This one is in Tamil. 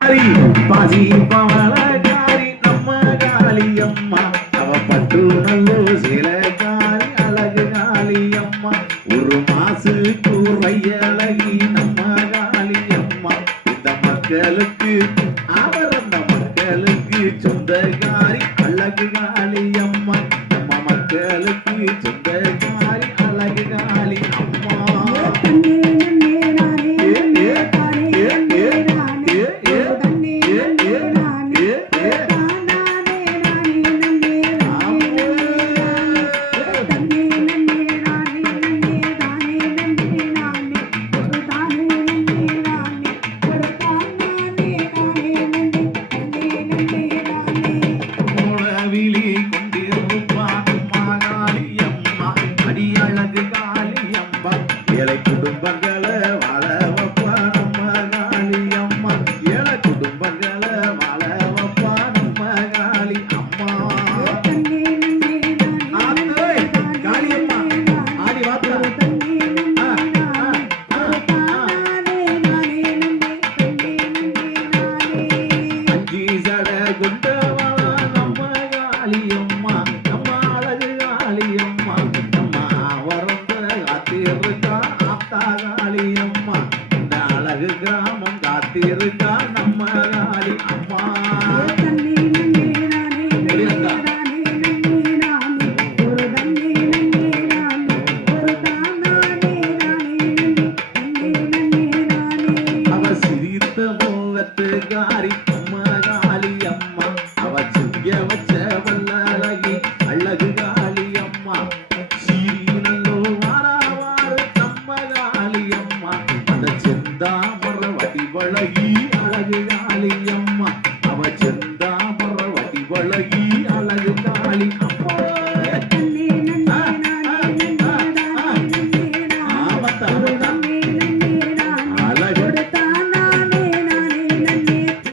பாசி பவளகாரி நம்ம காளியம்மா அவ பட்டு நல்லோ சிலகாரி அழகு காளியம்மா ஒரு மாசு கூறையழகி நம்ம காளியம்மா இந்த மக்களுக்கு அவர் அந்த மக்களுக்கு சொந்தகாரி அழகு காளியம்மா நம்ம மக்களுக்கு சொந்தகாரி அழகு காளி அம்மா குடும்பங்களை வாழ வைப்பா நம்ம காளியம்மா ஏழை குடும்பங்களை வாழ வைப்பா நம்ம காளி அம்மா காளியம்மா ஆடி வாத்தா அஞ்சி சட குண்டவா நம்ம காளியம்மா நம்ம அழகு காளியம்மா நம்ம வரந்த காத்திருக்கா காளியம்மா இந்த அழகு கிராமம் காத்திருக்கா நம்ம காளி அம்மா அவ சிரித்த முகத்துக்காரி நம்ம காளி அம்மா அவ சிங்க வச்ச வல்லழகி அழகு காளி அம்மா செந்தாமர வடிவழகி அழகு காளியம்மா அவ செந்தாமர வடிவழகி